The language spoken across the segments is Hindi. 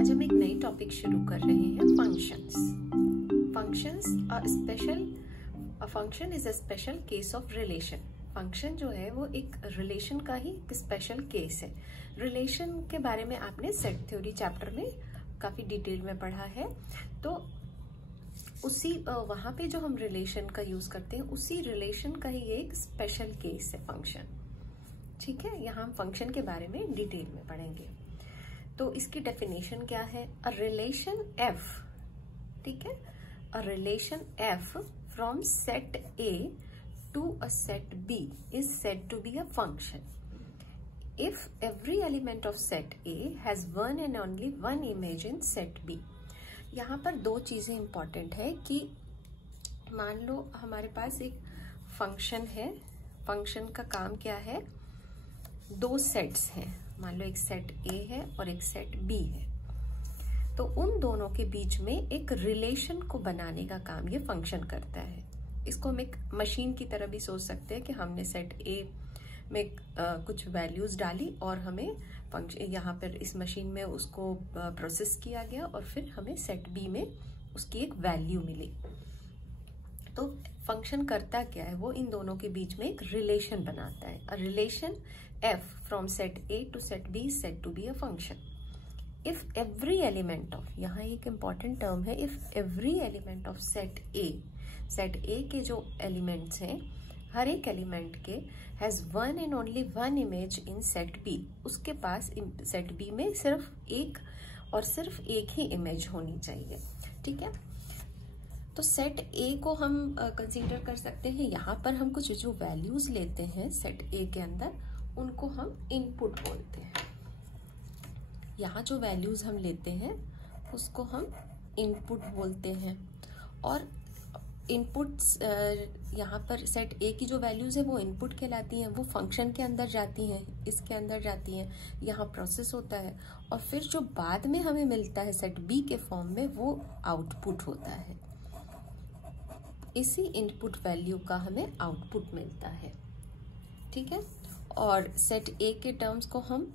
आज हम एक नई टॉपिक शुरू कर रहे हैं, functions. Function is a special case of relation. Function जो है वो एक रिलेशन का ही स्पेशल केस है। रिलेशन के बारे में आपने सेट थ्योरी चैप्टर में काफी डिटेल में पढ़ा है, तो उसी वहां पे जो हम रिलेशन का यूज करते हैं उसी रिलेशन का ही एक स्पेशल केस है फंक्शन। ठीक है, यहाँ हम फंक्शन के बारे में डिटेल में पढ़ेंगे। तो इसकी डेफिनेशन क्या है? अ रिलेशन एफ, ठीक है, a relation F from set A to a set B is said to be a function if every element of set A has one and only one image in set B. यहाँ पर दो चीजें इंपॉर्टेंट है कि मान लो हमारे पास एक फंक्शन है, फंक्शन का काम क्या है? दो सेट्स हैं, मान लो एक सेट ए है और एक सेट बी है, तो उन दोनों के बीच में एक रिलेशन को बनाने का काम ये फंक्शन करता है। इसको हम एक मशीन की तरह भी सोच सकते हैं कि हमने सेट ए में कुछ वैल्यूज डाली और हमें फंक्शन यहाँ पर इस मशीन में उसको प्रोसेस किया गया और फिर हमें सेट बी में उसकी एक वैल्यू मिली। तो फंक्शन करता क्या है? वो इन दोनों के बीच में एक रिलेशन बनाता है। A relation f from set A to set B is said to be a function if every element of, यहाँ एक important term है, if every element of set A के जो elements हैं, हर एक element के has one and only one image in set B, उसके पास set B में सिर्फ एक ही image होनी चाहिए। ठीक है, तो सेट ए को हम कंसीडर कर सकते हैं। यहाँ पर हम कुछ जो वैल्यूज लेते हैं सेट ए के अंदर उनको हम इनपुट बोलते हैं। यहाँ जो वैल्यूज हम लेते हैं उसको हम इनपुट बोलते हैं, और इनपुट्स यहाँ पर सेट ए की जो वैल्यूज है वो इनपुट कहलाती हैं, वो फंक्शन के अंदर जाती हैं, इसके अंदर जाती हैं, यहाँ प्रोसेस होता है, और फिर जो बाद में हमें मिलता है सेट बी के फॉर्म में वो आउटपुट होता है। इसी इनपुट वैल्यू का हमें आउटपुट मिलता है। ठीक है, और सेट ए के टर्म्स को हम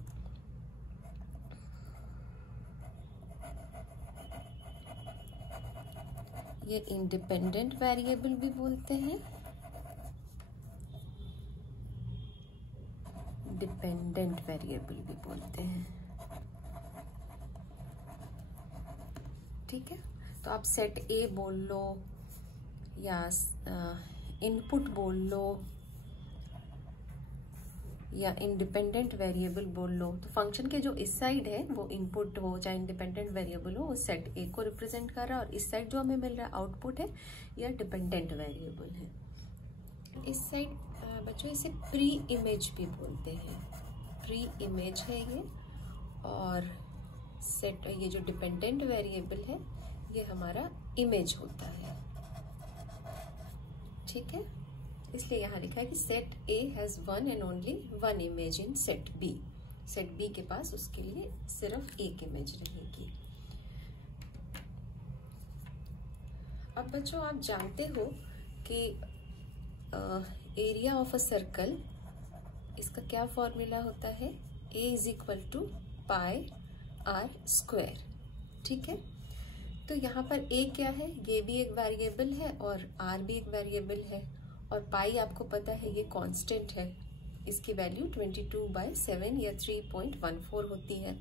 ये इंडिपेंडेंट वेरिएबल भी बोलते हैं, डिपेंडेंट वेरिएबल भी बोलते हैं। ठीक है, तो आप सेट ए बोल लो या इनपुट बोल लो या इंडिपेंडेंट वेरिएबल बोल लो, तो फंक्शन के जो इस साइड है वो इनपुट हो चाहे इंडिपेंडेंट वेरिएबल हो, वो सेट ए को रिप्रेजेंट कर रहा है, और इस साइड जो हमें मिल रहा है आउटपुट है या डिपेंडेंट वेरिएबल है। इस साइड बच्चों इसे प्री इमेज भी बोलते हैं, प्री इमेज है ये, और सेट ये जो डिपेंडेंट वेरिएबल है ये हमारा इमेज होता है। ठीक है, इसलिए यहाँ लिखा है कि set A has one and only one image in set B. Set B के पास उसके लिए सिर्फ एक इमेज रहेगी। अब बच्चों आप जानते हो कि एरिया ऑफ अ सर्कल, इसका क्या फॉर्मूला होता है? A is equal to pi r square. ठीक है, तो यहाँ पर ए क्या है? ये भी एक वेरिएबल है और आर भी एक वेरिएबल है, और पाई आपको पता है ये कांस्टेंट है, इसकी वैल्यू 22/7 या 3.14 होती है।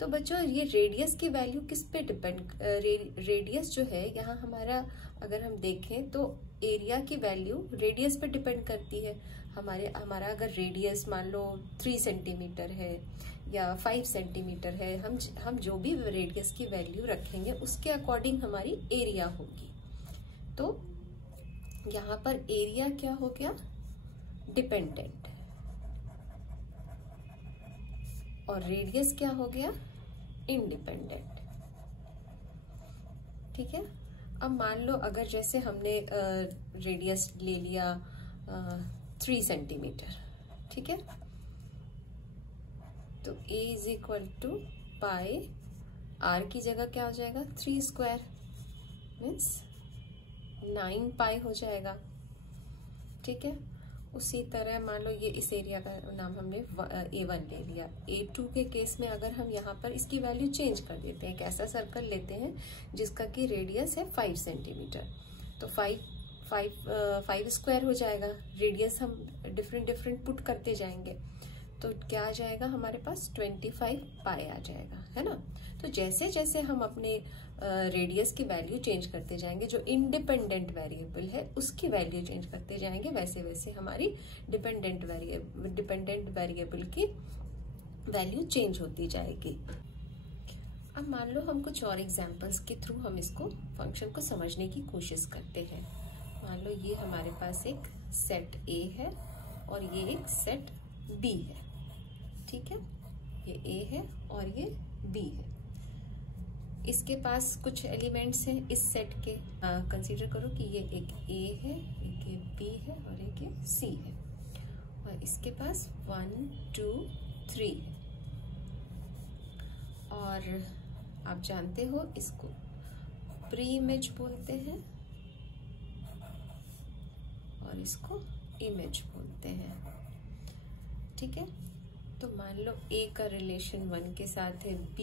तो बच्चों ये रेडियस की वैल्यू किस पे डिपेंड, रेडियस जो है यहाँ हमारा अगर हम देखें तो एरिया की वैल्यू रेडियस पे डिपेंड करती है। हमारा अगर रेडियस मान लो 3 सेंटीमीटर है या 5 सेंटीमीटर है, हम जो भी रेडियस की वैल्यू रखेंगे उसके अकॉर्डिंग हमारी एरिया होगी। तो यहाँ पर एरिया क्या हो गया? डिपेंडेंट, और रेडियस क्या हो गया? इंडिपेंडेंट। ठीक है, अब मान लो अगर जैसे हमने रेडियस ले लिया 3 सेंटीमीटर, ठीक है, तो a is equal to pi r की जगह क्या हो जाएगा? 3 स्क्वायर मीन्स 9 पाई हो जाएगा। ठीक है, उसी तरह मान लो ये इस एरिया का नाम हमने A1 ले लिया। A2 के केस में अगर हम यहाँ पर इसकी वैल्यू चेंज कर देते हैं, एक ऐसा सर्कल लेते हैं जिसका कि रेडियस है 5 सेंटीमीटर, तो 5 स्क्वायर हो जाएगा। रेडियस हम डिफरेंट पुट करते जाएंगे तो क्या आ जाएगा हमारे पास 25 पाई आ जाएगा, है ना। तो जैसे जैसे हम अपने रेडियस की वैल्यू चेंज करते जाएंगे, जो इंडिपेंडेंट वेरिएबल है उसकी वैल्यू चेंज करते जाएंगे, वैसे वैसे हमारी डिपेंडेंट वेरिएबल की वैल्यू चेंज होती जाएगी। अब मान लो हम कुछ और एग्जांपल्स के थ्रू हम इसको फंक्शन को समझने की कोशिश करते हैं। मान लो ये हमारे पास एक सेट A है और ये एक सेट B है, ठीक है। ये A है और ये B है। इसके पास कुछ एलिमेंट्स हैं इस सेट के। कंसीडर करो कि ये एक A है, एक ये B है और एक ये C है, और इसके पास 1 2 3 है। और आप जानते हो इसको प्री इमेज बोलते हैं और इसको इमेज बोलते हैं, ठीक है। तो मान लो A का रिलेशन 1 के साथ है, B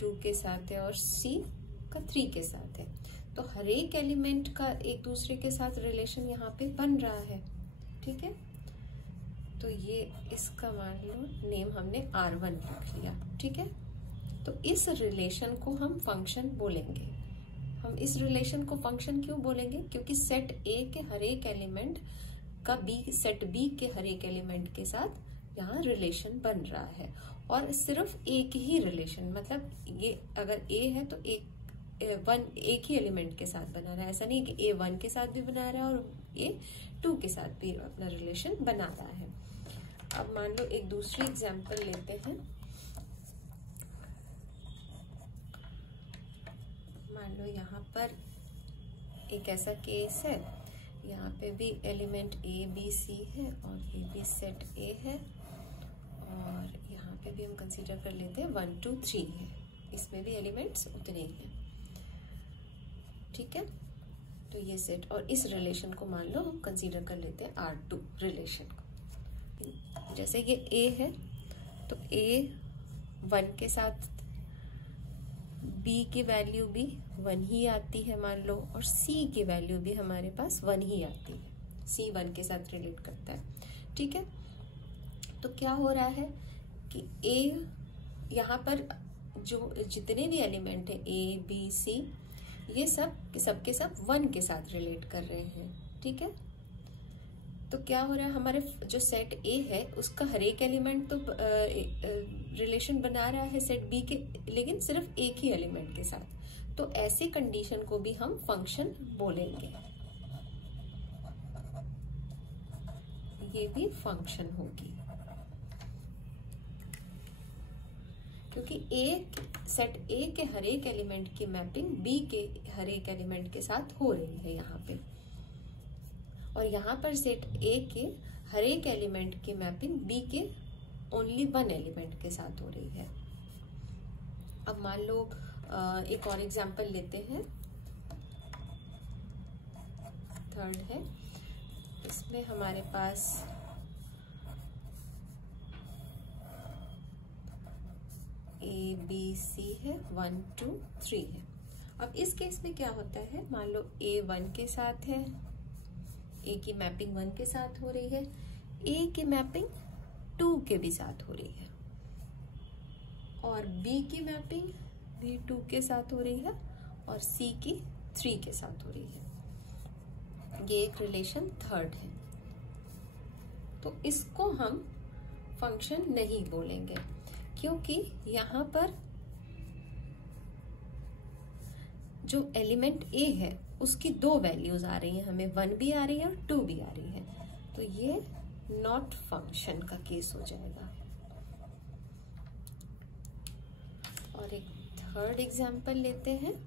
2 के साथ है और C का 3 के साथ है। तो हर एक एलिमेंट का एक दूसरे के साथ रिलेशन यहाँ पे बन रहा है, ठीक है। तो ये इसका मान लो नेम हमने R1 रख लिया, ठीक है। तो इस रिलेशन को हम फंक्शन बोलेंगे। हम इस रिलेशन को फंक्शन क्यों बोलेंगे? क्योंकि सेट A के हर एक एलिमेंट का सेट B के हर एक एलिमेंट के साथ यहाँ रिलेशन बन रहा है, और सिर्फ एक ही रिलेशन, मतलब ये अगर A है तो एक ही एलिमेंट के साथ बना रहा है। ऐसा नहीं कि A1 के साथ भी बना रहा है और A2 के साथ भी अपना रिलेशन बना रहा है। अब मान लो एक दूसरी एग्जांपल लेते हैं। मान लो यहाँ पर एक ऐसा केस है, यहाँ पे भी एलिमेंट A B C है और ये भी सेट A है, और यहाँ पे भी हम कंसीडर कर लेते हैं 1 2 3 है, इसमें भी एलिमेंट्स उतने ही हैं, ठीक है। तो ये सेट और इस रिलेशन को मान लो हम कंसीडर कर लेते हैं R2 रिलेशन को। जैसे ये A है तो A 1 के साथ B की वैल्यू भी 1 ही आती है मान लो, और C की वैल्यू भी हमारे पास 1 ही आती है, C 1 के साथ रिलेट करता है, ठीक है। तो क्या हो रहा है कि A यहाँ पर जो जितने भी एलिमेंट है A B C, ये सबके सब 1 के साथ रिलेट कर रहे हैं, ठीक है। तो क्या हो रहा है, हमारे जो सेट A है उसका हर एक एलिमेंट तो रिलेशन बना रहा है सेट B के, लेकिन सिर्फ एक ही एलिमेंट के साथ। तो ऐसी कंडीशन को भी हम फंक्शन बोलेंगे, ये भी फंक्शन होगी, क्योंकि सेट A के हर एक एलिमेंट की मैपिंग B के हर एक एलिमेंट के साथ हो रही है यहाँ पे, और यहाँ पर सेट A के हर एक एलिमेंट की मैपिंग B के ओनली 1 एलिमेंट के साथ हो रही है। अब मान लो एक और एग्जांपल लेते हैं, थर्ड है। इसमें हमारे पास A B C है, 1 2 3 है। अब इस केस में क्या होता है, मान लो A 1 के साथ है, A की मैपिंग 1 के साथ हो रही है, A की मैपिंग 2 के भी साथ हो रही है, और B की मैपिंग भी 2 के साथ हो रही है, और C की 3 के साथ हो रही है। ये एक रिलेशन थर्ड है, तो इसको हम फंक्शन नहीं बोलेंगे, क्योंकि यहाँ पर जो एलिमेंट A है उसकी 2 वैल्यूज आ रही हैं, हमें 1 भी आ रही है और 2 भी आ रही है, तो ये नॉट फंक्शन का केस हो जाएगा। और एक थर्ड एग्जांपल लेते हैं।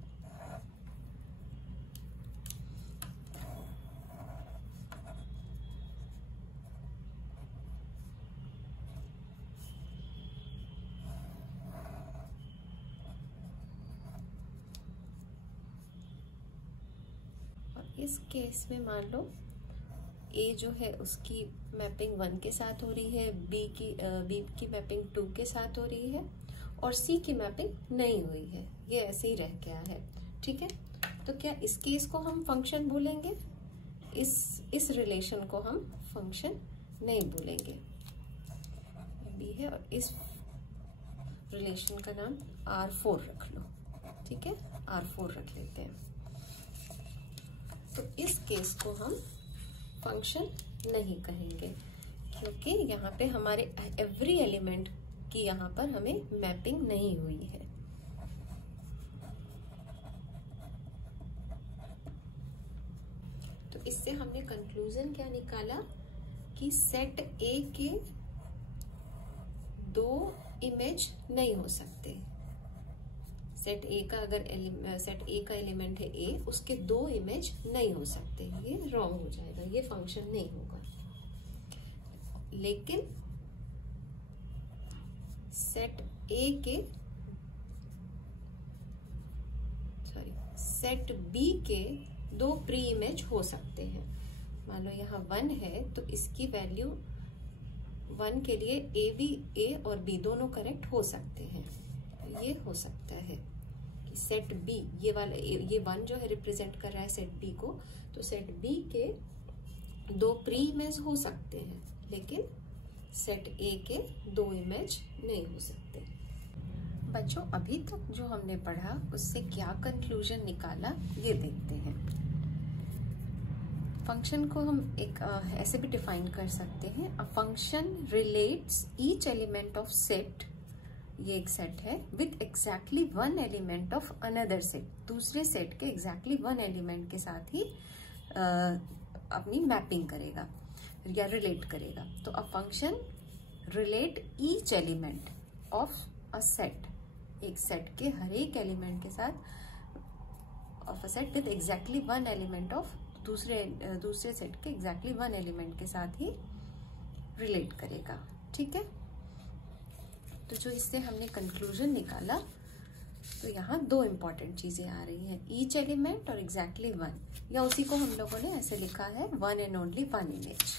इस केस में मान लो ए जो है उसकी मैपिंग 1 के साथ हो रही है, बी की मैपिंग 2 के साथ हो रही है और सी की मैपिंग नहीं हुई है, ये ऐसे ही रह गया है। ठीक है, तो क्या इस केस को हम फंक्शन बोलेंगे? इस रिलेशन को हम फंक्शन नहीं बोलेंगे। बी है और इस रिलेशन का नाम R4 रख लो। ठीक है, R4 रख लेते हैं। तो इस केस को हम फंक्शन नहीं कहेंगे क्योंकि यहाँ पे हमारे एवरी एलिमेंट की यहाँ पर हमें मैपिंग नहीं हुई है। तो इससे हमने कंक्लूजन क्या निकाला कि सेट ए के 2 इमेज नहीं हो सकते। सेट ए का अगर सेट ए का एलिमेंट है ए, उसके 2 इमेज नहीं हो सकते, ये रॉन्ग हो जाएगा, ये फंक्शन नहीं होगा। लेकिन सेट सेट बी के 2 प्री इमेज हो सकते हैं। मान लो यहाँ 1 है तो इसकी वैल्यू 1 के लिए ए और बी दोनों करेक्ट हो सकते हैं। ये हो सकता है कि सेट बी, ये 1 जो है रिप्रेजेंट कर रहा है सेट बी को, तो सेट बी के 2 प्री इमेज हो सकते हैं लेकिन सेट ए के 2 इमेज नहीं हो सकते। बच्चों, अभी तक जो हमने पढ़ा उससे क्या कंक्लूजन निकाला ये देखते हैं। फंक्शन को हम एक ऐसे भी डिफाइन कर सकते हैं, a function relates each element of set, ये एक सेट है, with exactly 1 element of another set, दूसरे सेट के एग्जैक्टली 1 एलिमेंट के साथ ही अपनी मैपिंग करेगा या रिलेट करेगा। तो a function relate each element of a set, एक सेट के हर एक एलिमेंट के साथ of a set with exactly 1 element of दूसरे सेट के एग्जैक्टली 1 एलिमेंट के साथ ही रिलेट करेगा। ठीक है, तो जो इससे हमने कंक्लूजन निकाला, तो यहाँ 2 इंपॉर्टेंट चीजें आ रही हैं, ईच एलिमेंट और एग्जैक्टली 1, या उसी को हम लोगों ने ऐसे लिखा है 1 एंड ओनली 1 इमेज।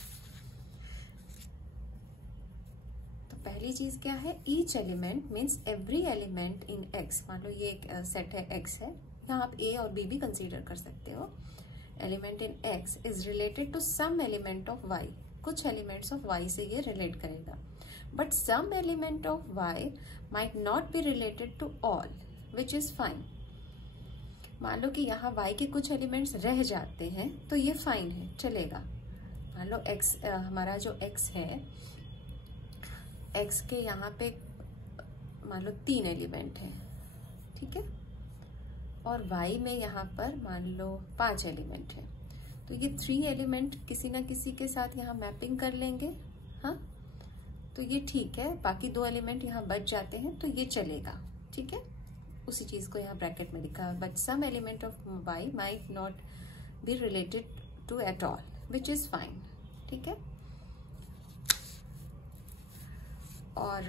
तो पहली चीज क्या है, each element means every element in x. मान लो ये एक सेट है एक्स है, यहाँ आप ए और बी भी कंसीडर कर सकते हो। Element in X is related to some element of Y, कुछ एलिमेंट्स ऑफ वाई से ये रिलेट करेगा। But some element of Y might not be related to all, which is fine. मान लो कि यहाँ y के कुछ एलिमेंट्स रह जाते हैं तो ये फाइन है, चलेगा। मान लो x, हमारा जो x है, x के यहाँ पे मान लो 3 एलिमेंट है, ठीक है, और y में यहाँ पर मान लो 5 एलिमेंट है, तो ये 3 एलिमेंट किसी ना किसी के साथ यहाँ मैपिंग कर लेंगे, हाँ, तो ये ठीक है। बाकी 2 एलिमेंट यहाँ बच जाते हैं तो ये चलेगा, ठीक है। उसी चीज को यहाँ ब्रैकेट में लिखा है, but some element of y might not be related to at all, which is fine, ठीक है। और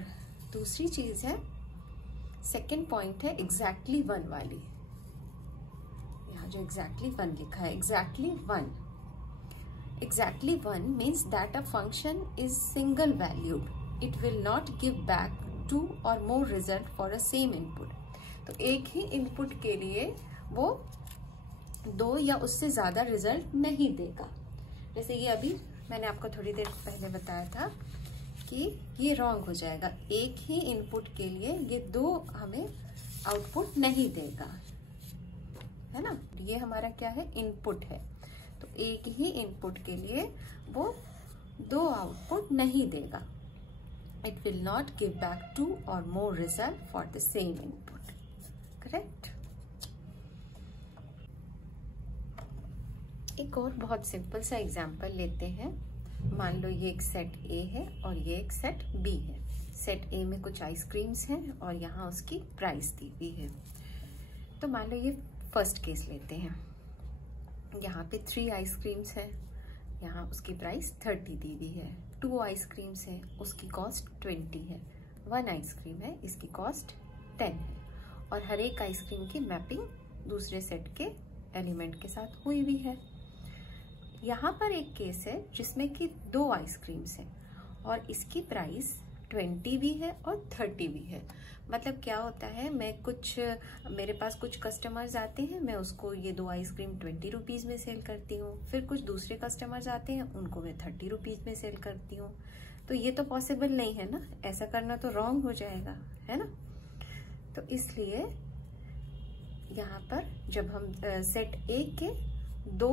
दूसरी चीज है, सेकेंड पॉइंट है एग्जैक्टली 1 वाली, यहाँ जो एग्जैक्टली 1 लिखा है, exactly 1 means that a function is single valued, it will not give back 2 और मोर result for a same input. तो एक ही इनपुट के लिए वो 2 या उससे ज्यादा रिजल्ट नहीं देगा। जैसे ये अभी मैंने आपको थोड़ी देर पहले बताया था कि ये रॉन्ग हो जाएगा, एक ही इनपुट के लिए ये 2 हमें आउटपुट नहीं देगा, है ना। ये हमारा क्या है, इनपुट है, तो एक ही इनपुट के लिए वो 2 आउटपुट नहीं देगा। It will not give back 2 और मोर result for the same input, correct. एक और बहुत सिंपल सा एग्जांपल लेते हैं। मान लो ये एक सेट ए है और ये एक सेट बी है। सेट ए में कुछ आइसक्रीम्स हैं और यहाँ उसकी प्राइस दी हुई है। तो मान लो ये फर्स्ट केस लेते हैं, यहाँ पे 3 आइसक्रीम्स है, यहाँ उसकी प्राइस 30 दी हुई है। 2 आइसक्रीम्स है, उसकी कॉस्ट 20 है। 1 आइसक्रीम है, इसकी कॉस्ट 10 है, और हर एक आइसक्रीम की मैपिंग दूसरे सेट के एलिमेंट के साथ हुई भी है। यहाँ पर एक केस है जिसमें कि 2 आइसक्रीम्स हैं और इसकी प्राइस 20 भी है और 30 भी है। मतलब क्या होता है, मेरे पास कुछ कस्टमर्स आते हैं, मैं उसको ये 2 आइसक्रीम 20 रुपीज में सेल करती हूँ, फिर कुछ दूसरे कस्टमर्स आते हैं, उनको मैं 30 रुपीज में सेल करती हूँ। तो ये तो पॉसिबल नहीं है ना, ऐसा करना तो रॉन्ग हो जाएगा, है ना। तो इसलिए यहाँ पर जब हम सेट ए के 2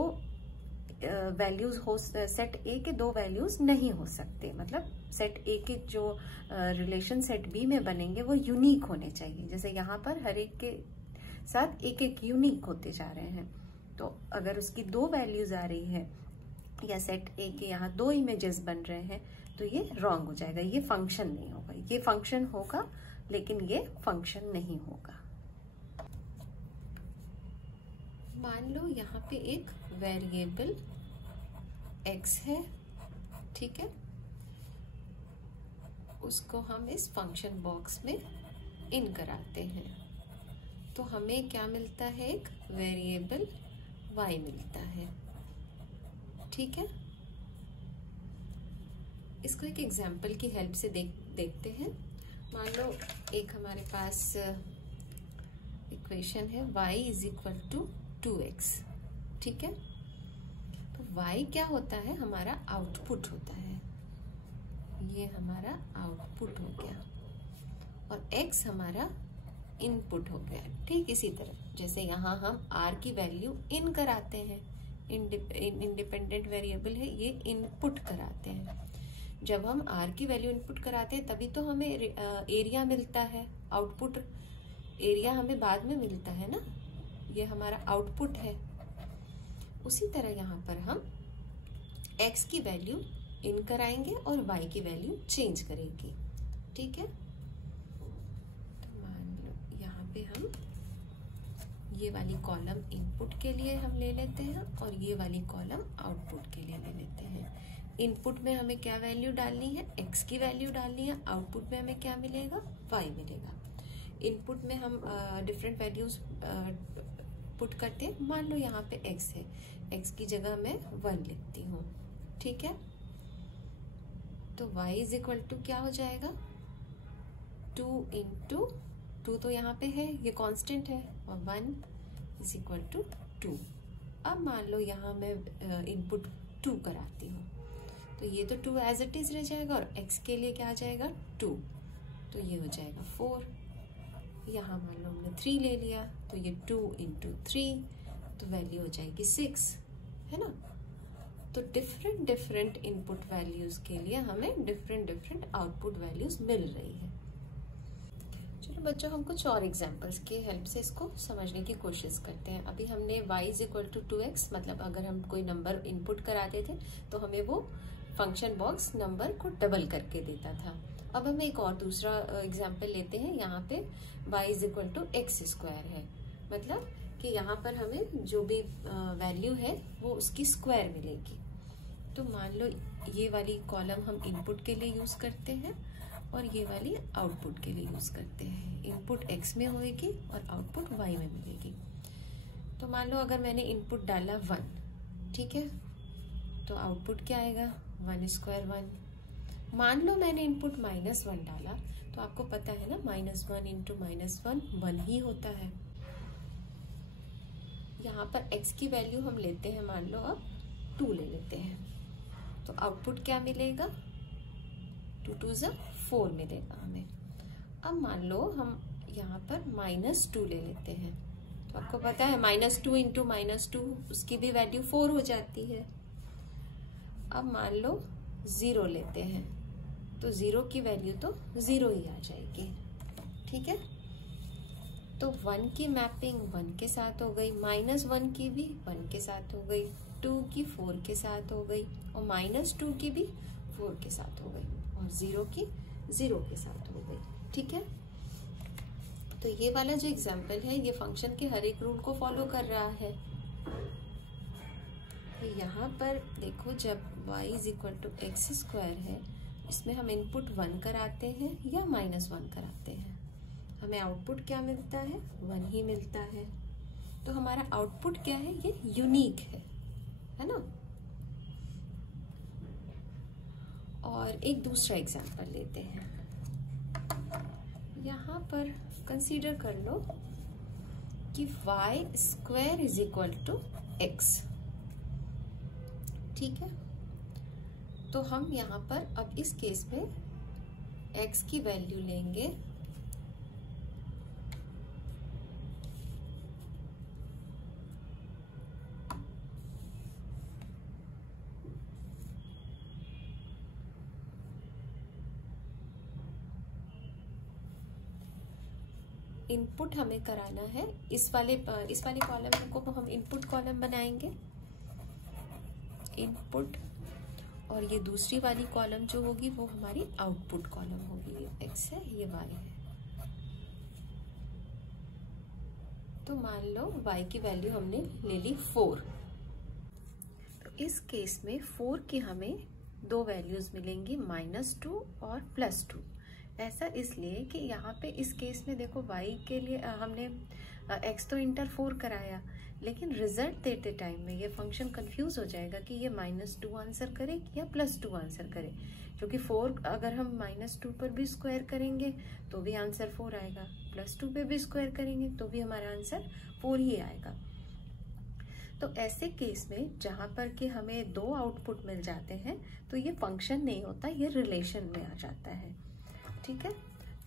वैल्यूज हो, सेट ए के 2 वैल्यूज नहीं हो सकते, मतलब सेट ए के जो रिलेशन सेट बी में बनेंगे वो यूनिक होने चाहिए। जैसे यहाँ पर हर एक के साथ एक एक यूनिक होते जा रहे हैं, तो अगर उसकी 2 वैल्यूज आ रही है या सेट ए के यहाँ 2 इमेजेस बन रहे हैं तो ये रॉन्ग हो जाएगा, ये फंक्शन नहीं होगा। ये फंक्शन होगा लेकिन ये फंक्शन नहीं होगा। मान लो यहाँ पे एक वेरिएबल x है, ठीक है, उसको हम इस फंक्शन बॉक्स में इन कराते हैं तो हमें क्या मिलता है, एक वेरिएबल y मिलता है, ठीक है। इसको एक एग्जाम्पल की हेल्प से देखते हैं। मान लो एक हमारे पास इक्वेशन है y is equal to 2x, ठीक है। तो y क्या होता है, हमारा आउटपुट होता है, ये हमारा आउटपुट हो गया, और x हमारा इनपुट हो गया। ठीक इसी तरह जैसे यहाँ हम r की वैल्यू इन कराते हैं, इंडिपेंडेंट वेरिएबल है, ये इनपुट कराते हैं। जब हम r की वैल्यू इनपुट कराते हैं तभी तो हमें एरिया मिलता है, आउटपुट एरिया हमें बाद में मिलता है ना, ये हमारा आउटपुट है। उसी तरह यहाँ पर हम x की वैल्यू इन कराएंगे और y की वैल्यू चेंज करेंगे, ठीक है। तो मान लो यहाँ पे हम ये वाली कॉलम इनपुट के लिए हम ले लेते हैं और ये वाली कॉलम आउटपुट के लिए ले लेते हैं। इनपुट में हमें क्या वैल्यू डालनी है, x की वैल्यू डालनी है, आउटपुट में हमें क्या मिलेगा, y मिलेगा। इनपुट में हम डिफरेंट वैल्यूज पुट करते हैं। मान लो यहाँ पे x है, x की जगह मैं 1 लिखती हूँ, ठीक है। तो y इज इक्वल टू क्या हो जाएगा, 2 इंटू 2 तो यहाँ पे है, ये कांस्टेंट है, और 1 इज इक्वल टू 2। अब मान लो यहाँ मैं इनपुट 2 कराती हूँ तो ये तो 2 एज इट इज रह जाएगा, और x के लिए क्या आ जाएगा 2, तो ये हो जाएगा 4। यहाँ मान लो हमने 3 ले लिया तो ये 2 इंटू 3, तो वैल्यू हो जाएगी 6, है ना। तो डिफरेंट इनपुट वैल्यूज के लिए हमें डिफरेंट आउटपुट वैल्यूज मिल रही है। चलो बच्चों, हम कुछ और एग्जांपल्स की हेल्प से इसको समझने की कोशिश करते हैं। अभी हमने y is equal to 2x, मतलब अगर हम कोई नंबर इनपुट कराते थे तो हमें वो फंक्शन बॉक्स नंबर को डबल करके देता था। अब हम एक और दूसरा एग्जांपल लेते हैं। यहाँ पे y is equal to X square है, मतलब कि यहाँ पर हमें जो भी वैल्यू है वो उसकी स्क्वायर मिलेगी। तो मान लो ये वाली कॉलम हम इनपुट के लिए यूज करते हैं और ये वाली आउटपुट के लिए यूज करते हैं। इनपुट x में होगी और आउटपुट y में मिलेगी। तो मान लो अगर मैंने इनपुट डाला 1, ठीक है, तो आउटपुट क्या आएगा, 1 स्क्वायर 1। मान लो मैंने इनपुट -1 डाला, तो आपको पता है ना -1 इंटू -1 1 ही होता है। यहाँ पर x की वैल्यू हम लेते हैं, मान लो अब 2 ले लेते हैं, तो आउटपुट क्या मिलेगा, 2 2 ज़ा 4 मिलेगा हमें। अब मान लो हम यहाँ पर -2 ले लेते हैं, तो आपको पता है -2 इंटू -2 उसकी भी वैल्यू 4 हो जाती है। अब मान लो 0 लेते हैं, तो 0 की वैल्यू तो 0 ही आ जाएगी, ठीक है। तो 1 की मैपिंग 1 के साथ हो गई, -1 की भी 1 के साथ हो गई, 2 की 4 के साथ हो गई, और -2 की भी 4 के साथ हो गई, और 0 की 0 के साथ हो गई, ठीक है। तो ये वाला जो एग्जाम्पल है ये फंक्शन के हर एक रूल को फॉलो कर रहा है। तो यहाँ पर देखो, जब y is equal to X square है, इसमें हम इनपुट 1 कराते हैं या -1 कराते हैं, हमें आउटपुट क्या मिलता है, 1 ही मिलता है। तो हमारा आउटपुट क्या है, ये यूनिक है ना। और एक दूसरा एग्जांपल लेते हैं। यहाँ पर कंसीडर कर लो कि y square is equal to x। ठीक है, तो हम यहाँ पर अब इस केस में x की वैल्यू लेंगे इनपुट हमें कराना है इस वाले कॉलम को हम इनपुट कॉलम बनाएंगे, इनपुट, और ये दूसरी वाली कॉलम जो होगी वो हमारी आउटपुट कॉलम होगी। ये x है, ये y है। तो मान लो y की वैल्यू हमने ले ली 4। तो इस केस में 4 की हमें दो वैल्यूज मिलेंगी, -2 और +2। ऐसा इसलिए कि यहाँ पे इस केस में देखो y के लिए हमने x तो इंटर 4 कराया, लेकिन रिजल्ट देते टाइम में ये फंक्शन कंफ्यूज हो जाएगा कि ये -2 आंसर करे या +2 आंसर करे, क्योंकि 4 अगर हम -2 पर भी स्क्वायर करेंगे तो भी आंसर 4 आएगा, +2 पे भी स्क्वायर करेंगे तो भी हमारा आंसर 4 ही आएगा। तो ऐसे केस में जहाँ पर कि हमें दो आउटपुट मिल जाते हैं तो ये फंक्शन नहीं होता, ये रिलेशन में आ जाता है। ठीक है,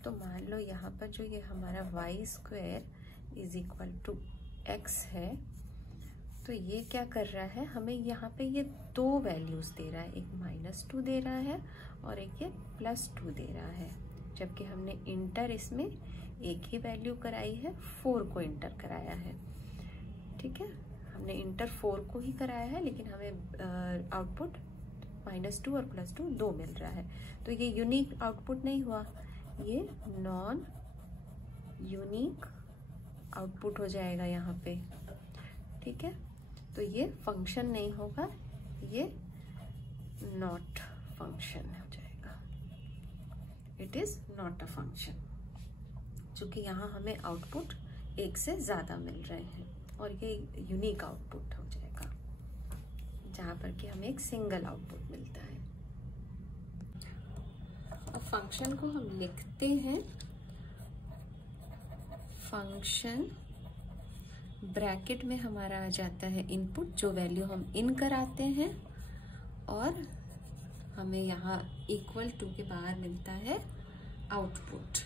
तो मान लो यहाँ पर जो ये हमारा y square is equal to x है, तो ये क्या कर रहा है, हमें यहाँ पे ये दो वैल्यूज दे रहा है, एक -2 दे रहा है और एक ये +2 दे रहा है, जबकि हमने इंटर इसमें एक ही वैल्यू कराई है, 4 को इंटर कराया है। ठीक है, हमने इंटर 4 को ही कराया है, लेकिन हमें आउटपुट -2 और +2 दो मिल रहा है। तो ये यूनिक आउटपुट नहीं हुआ, ये नॉन यूनिक आउटपुट हो जाएगा यहाँ पे। ठीक है, तो ये फंक्शन नहीं होगा, ये नॉट फंक्शन हो जाएगा, it is not a function, क्योंकि यहाँ हमें आउटपुट एक से ज्यादा मिल रहे हैं और ये यूनिक आउटपुट हो जाएगा, जहाँ पर कि हमें एक सिंगल आउटपुट मिलता है। अब फंक्शन को हम लिखते हैं, फंक्शन ब्रैकेट में हमारा आ जाता है इनपुट, जो वैल्यू हम इन कराते हैं, और हमें यहाँ इक्वल टू के बाहर मिलता है आउटपुट।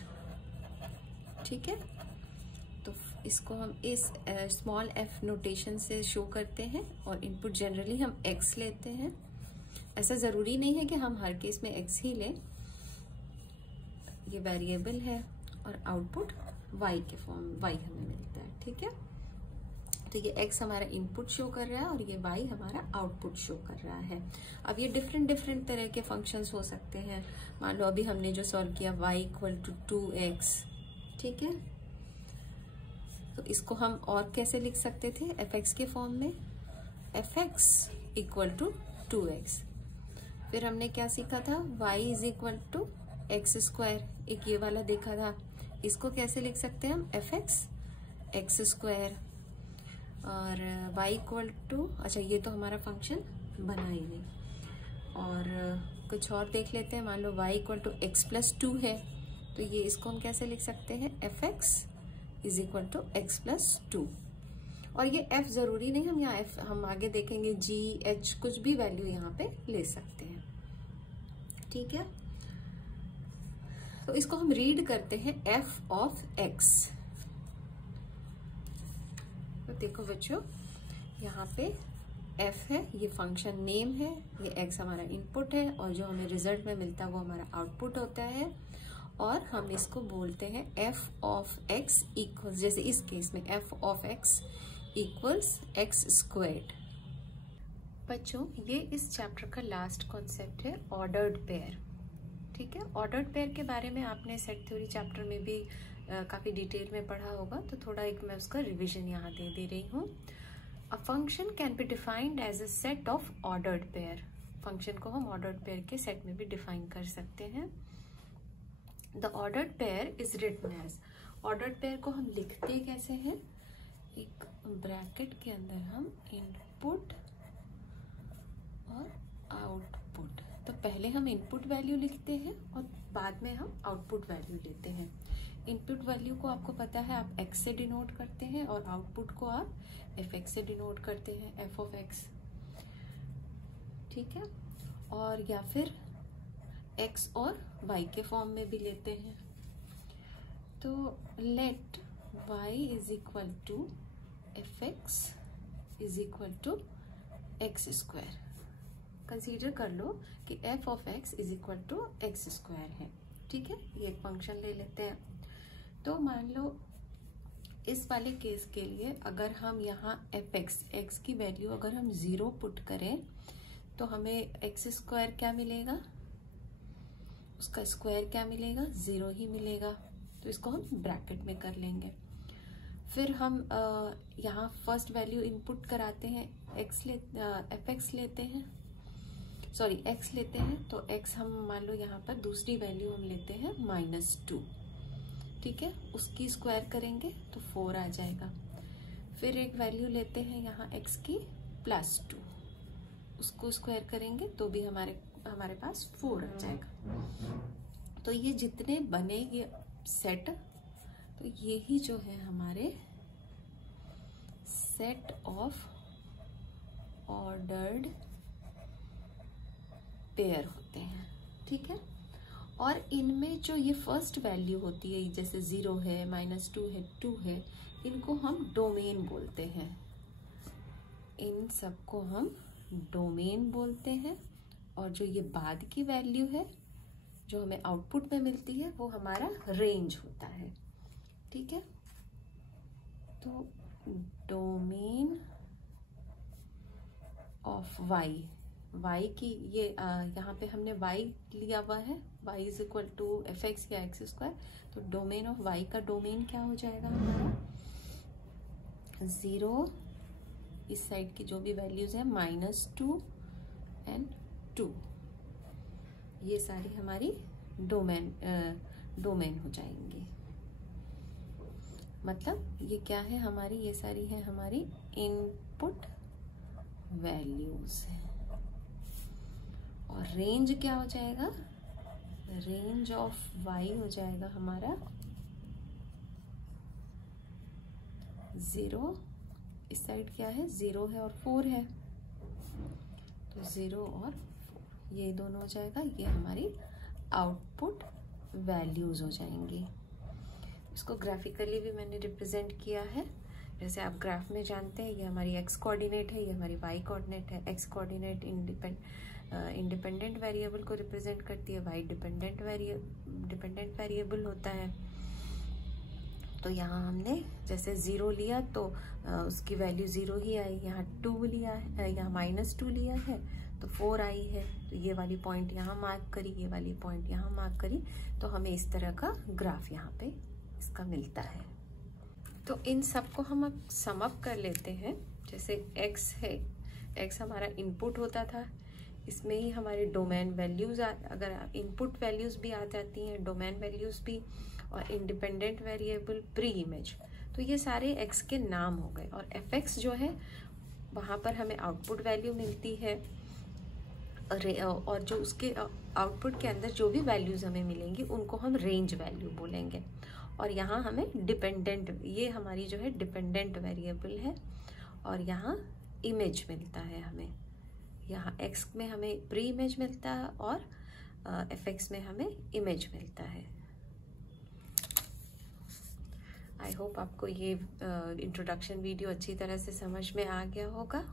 ठीक है, तो इसको हम इस स्मॉल f नोटेशन से शो करते हैं, और इनपुट जनरली हम x लेते हैं। ऐसा जरूरी नहीं है कि हम हर केस में x ही लें, ये वेरिएबल है, और आउटपुट y के फॉर्म y हमें मिलता है। ठीक है, तो ये x हमारा इनपुट शो कर रहा है और ये y हमारा आउटपुट शो कर रहा है। अब ये डिफरेंट तरह के फंक्शंस हो सकते हैं। मान लो अभी हमने जो सॉल्व किया y इक्वल टू 2x, ठीक है, तो इसको हम और कैसे लिख सकते थे, fx के फॉर्म में, fx इक्वल टू 2x। फिर हमने क्या सीखा था, y is equal to X square, एक ये वाला देखा था, इसको कैसे लिख सकते हैं हम, fx एक्स स्क्वायर, और y इक्वल टू, अच्छा ये तो हमारा फंक्शन बना ही नहीं, और कुछ और देख लेते हैं। मान लो y equal to X plus 2 है, तो ये इसको हम कैसे लिख सकते हैं, fx is equal to X plus 2, और ये f जरूरी नहीं, हम यहाँ f हम आगे देखेंगे g h कुछ भी वैल्यू यहाँ पे ले सकते हैं। ठीक है, तो इसको हम रीड करते हैं f ऑफ x। तो देखो बच्चों, यहाँ पे f है, ये फंक्शन नेम है, ये x हमारा इनपुट है, और जो हमें रिजल्ट में मिलता है वो हमारा आउटपुट होता है, और हम इसको बोलते हैं f ऑफ x इक्वल्स, जैसे इस केस में f of x equals x squared. बच्चों, ये इस चैप्टर का लास्ट कॉन्सेप्ट है, ऑर्डर्ड पेयर। ठीक है, ऑर्डर्ड पेयर के बारे में आपने सेट थ्योरी चैप्टर में भी काफी डिटेल में पढ़ा होगा, तो थोड़ा एक मैं उसका रिवीजन यहाँ दे रही हूँ। A function can be defined as a set of ordered pair. Function को हम ऑर्डर्ड पेयर के सेट में भी डिफाइन कर सकते हैं। The ordered pair is written as, ordered pair को हम लिखते कैसे हैं, एक ब्रैकेट के अंदर हम इनपुट और आउटपुट, तो पहले हम इनपुट वैल्यू लिखते हैं और बाद में हम आउटपुट वैल्यू लेते हैं। इनपुट वैल्यू को आपको पता है आप x से डिनोट करते हैं और आउटपुट को आप fx से डिनोट करते हैं, f ऑफ x, ठीक है। और या फिर x और y के फॉर्म में भी लेते हैं। तो let y is equal to fx is equal to X square. Consider कर लो कि f of x is equal to X square है, ठीक है। ये एक फंक्शन ले लेते हैं। तो मान लो इस वाले केस के लिए अगर हम यहाँ x की वैल्यू अगर हम 0 पुट करें तो हमें एक्स स्क्वायर क्या मिलेगा, उसका स्क्वायर क्या मिलेगा, 0 ही मिलेगा। तो इसको हम ब्रैकेट में कर लेंगे। फिर हम यहाँ फर्स्ट वैल्यू इनपुट कराते हैं, fx लेते हैं, सॉरी x लेते हैं। तो x हम मान लो यहाँ पर दूसरी वैल्यू हम लेते हैं -2, ठीक है। उसकी स्क्वायर करेंगे तो 4 आ जाएगा। फिर एक वैल्यू लेते हैं यहाँ x की +2, उसको स्क्वायर करेंगे तो भी हमारे पास 4 आ जाएगा। तो ये जितने बने ये सेट, तो यही जो है हमारे सेट ऑफ ऑर्डर्ड पेयर होते हैं, ठीक है। और इनमें जो ये फर्स्ट वैल्यू होती है, जैसे 0 है, -2 है, 2 है, इनको हम डोमेन बोलते हैं। इन सबको हम डोमेन बोलते हैं। और जो ये बाद की वैल्यू है जो हमें आउटपुट में मिलती है वो हमारा रेंज होता है, ठीक है। तो डोमेन ऑफ y की ये यहाँ पे हमने y लिया हुआ है, y is equal to fx या एक्स स्क्वायर। तो डोमेन ऑफ y का डोमेन क्या हो जाएगा हमारा, 0, इस साइड की जो भी वैल्यूज है -2 एंड 2, ये सारी हमारी डोमेन हो जाएंगी। मतलब ये क्या है हमारी, ये सारी है हमारी इनपुट वैल्यूज है। और रेंज क्या हो जाएगा, रेंज ऑफ y हो जाएगा हमारा 0, इस साइड क्या है 0 है और 4 है, तो 0 और 4 ये दोनों हो जाएगा। ये हमारी आउटपुट वैल्यूज हो जाएंगी। इसको ग्राफिकली भी मैंने रिप्रेजेंट किया है। जैसे आप ग्राफ में जानते हैं ये हमारी x कोऑर्डिनेट है, ये हमारी y कोऑर्डिनेट है। x कोऑर्डिनेट इंडिपेंडेंट वेरिएबल को रिप्रेजेंट करती है, y डिपेंडेंट वेरिएबल होता है। तो यहाँ हमने जैसे 0 लिया तो उसकी वैल्यू 0 ही आई, यहाँ 2 लिया है, यहाँ -2 लिया है तो 4 आई है। तो ये वाली पॉइंट यहाँ मार्क करी, ये वाली पॉइंट यहाँ मार्क करी, तो हमें इस तरह का ग्राफ यहाँ पे इसका मिलता है। तो इन सबको हम अब सम अप कर लेते हैं। जैसे x है, x हमारा इनपुट होता था, इसमें ही हमारे डोमेन वैल्यूज अगर इनपुट वैल्यूज भी आ जाती हैं, डोमेन वैल्यूज भी, और इंडिपेंडेंट वेरिएबल, प्री इमेज, तो ये सारे x के नाम हो गए। और fx जो है वहाँ पर हमें आउटपुट वैल्यू मिलती है, और जो उसके आउटपुट के अंदर जो भी वैल्यूज हमें मिलेंगी उनको हम रेंज वैल्यू बोलेंगे। और यहाँ हमें डिपेंडेंट, ये हमारी जो है डिपेंडेंट वेरिएबल है, और यहाँ इमेज मिलता है हमें। यहाँ x में हमें प्री इमेज मिलता है और fx में हमें इमेज मिलता है। आई होप आपको ये इंट्रोडक्शन वीडियो अच्छी तरह से समझ में आ गया होगा।